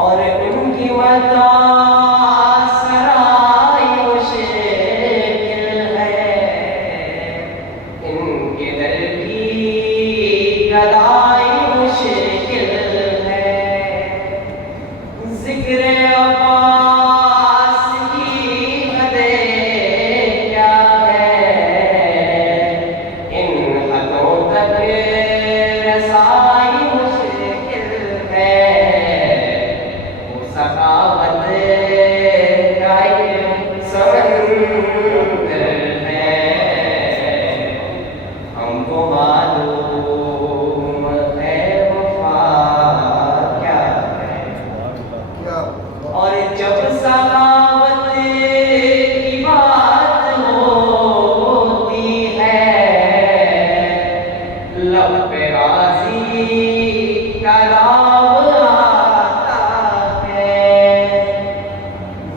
اور ان کی سرائی مشکل ہے، ان کے دل کی گدائی مشکل ہے، ذکر عباس کی حدیں کیا ہے، ان حدوں تک رسائی مشکل ہے، سخاوت کا ایک سمندر ہے، ہم کو معلوم ہے وفا کیا ہے، اور جب سخاوت کی بات ہوتی ہے، لب پہ راضی کا نام آتا ہے،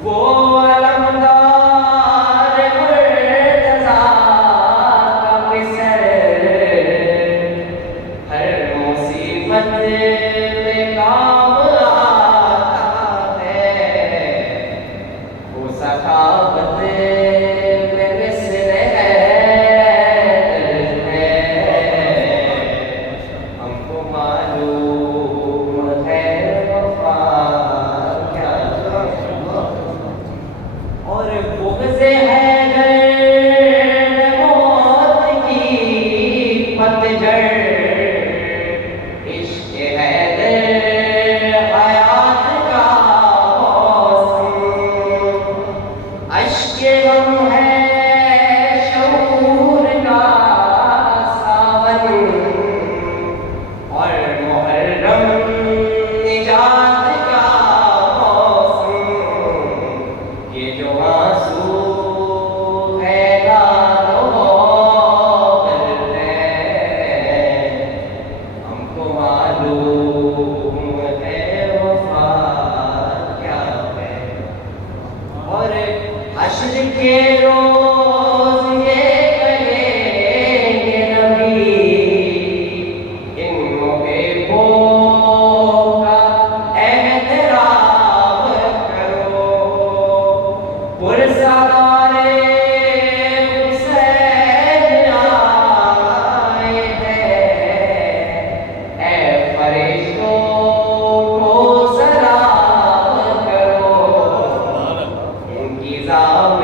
وہ علمدار مرتضیٰ کا پسر ہر مصیبت میں کام آتا ہے، وہ سخاوت میں مثل ہے، ہم کو معلوم ہے وفا کیا ہے، اور بغض حیدر موت کی پتجھڑ، عشق حیدر حیات کا موسم، اشک غم ہے شعور کا ساون، اور محرم نجات کا موسم، یہ جو آنسو ہے داد و غوغل ہے، ہم کو معلوم ہے وفا کیا ہے، اور حشر کے روز یہ کہیں گے نبی، ان محبوں کا احترام کرو، پرسالار حسین آئے ہیں، اے فرشتوں کو سلام کرو، ان کی ذات